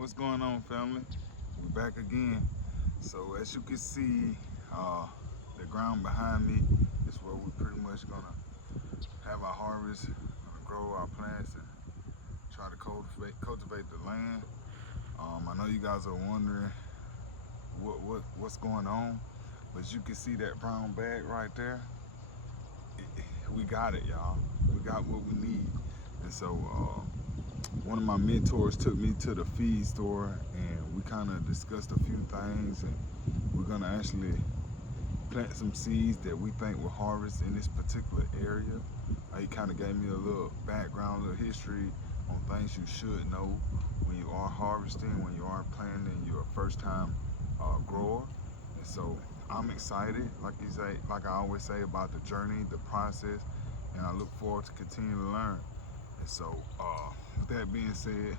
What's going on, family? We're back again. So as you can see, the ground behind me is where we're pretty much gonna have our harvest, gonna grow our plants and try to cultivate the land. I know you guys are wondering what's going on, but as you can see that brown bag right there. We got it, y'all. We got what we need. And so one of my mentors took me to the feed store and we kind of discussed a few things, and we're gonna actually plant some seeds that we think will harvest in this particular area. He kind of gave me a little background, a little history on things you should know when you are harvesting, when you are planting, you're a first time grower. And so I'm excited, like I always say, about the journey, the process, and I look forward to continuing to learn. And so with that being said,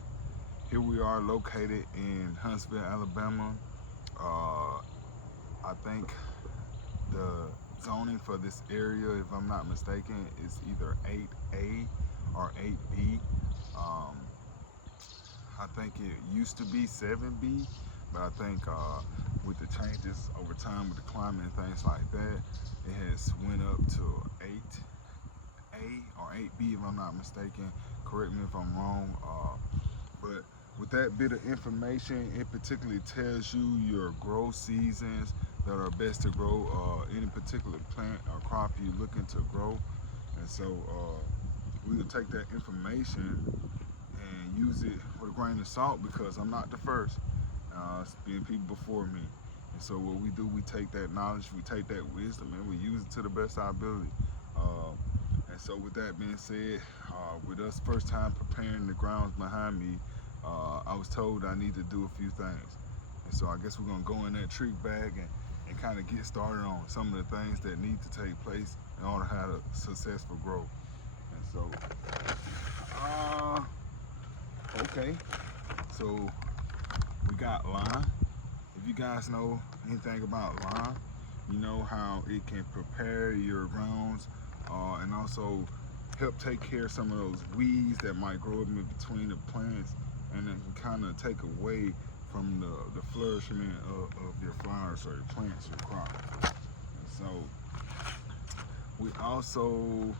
here we are located in Huntsville, Alabama. I think the zoning for this area, if I'm not mistaken, is either 8A or 8B. I think it used to be 7B, but I think with the changes over time with the climate and things like that, it has went up to 8A or 8B, if I'm not mistaken. Correct me if I'm wrong. But with that bit of information, it particularly tells you your grow seasons that are best to grow any particular plant or crop you're looking to grow. And so we will take that information and use it with a grain of salt, because I'm not the first. It's been people before me. And so what we do, we take that knowledge, we take that wisdom, and we use it to the best of our ability. And so with that being said, with us first time preparing the grounds behind me, I was told I need to do a few things. And so I guess we're gonna go in that trick bag and kind of get started on some of the things that need to take place in order to have a successful growth. And so, okay, so we got lime. If you guys know anything about lime, you know how it can prepare your grounds and also help take care of some of those weeds that might grow up in between the plants, and it can kind of take away from the flourishment of your flowers or your plants, your crop. And so we also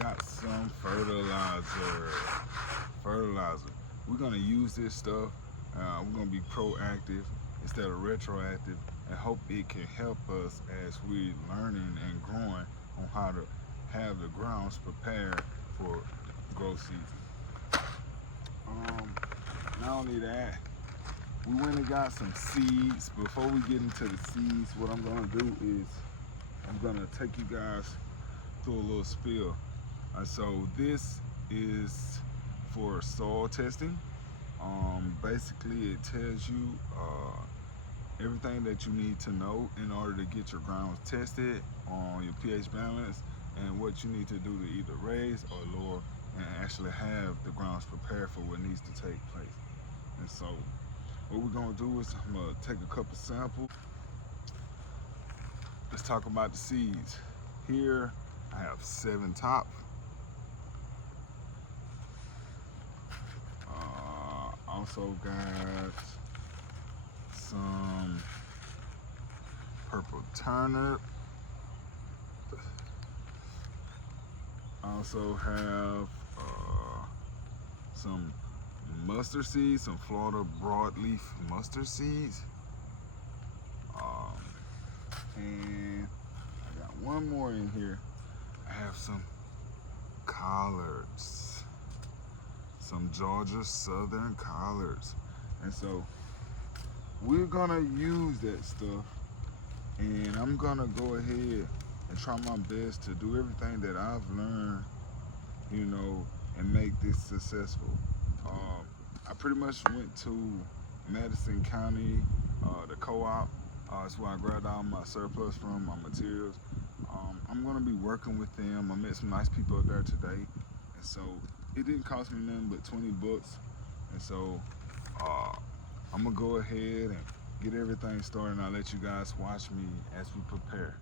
got some fertilizer. We're gonna use this stuff. We're gonna be proactive instead of retroactive, and hope it can help us as we're learning and growing on how to have the grounds prepared for growth season. Not only that, we went and got some seeds. Before we get into the seeds, what I'm gonna do is I'm gonna take you guys through a little spiel. So this is for soil testing. Basically it tells you everything that you need to know in order to get your grounds tested on your pH balance, and what you need to do to either raise or lower, and actually have the grounds prepared for what needs to take place. And so what we're gonna do is I'm gonna take a couple samples. Let's talk about the seeds. Here I have 7 top. Also got some purple turnip. I also have some mustard seeds, some Florida broadleaf mustard seeds. And I got one more in here. I have some collards, some Georgia Southern collards. And so we're gonna use that stuff, and I'm gonna go ahead and try my best to do everything that I've learned, you know, and make this successful. I pretty much went to Madison County, the co-op. That's where I grabbed all my surplus from, my materials. I'm gonna be working with them. I met some nice people up there today, and so it didn't cost me nothing but 20 bucks. And so I'm gonna go ahead and get everything started, and I'll let you guys watch me as we prepare.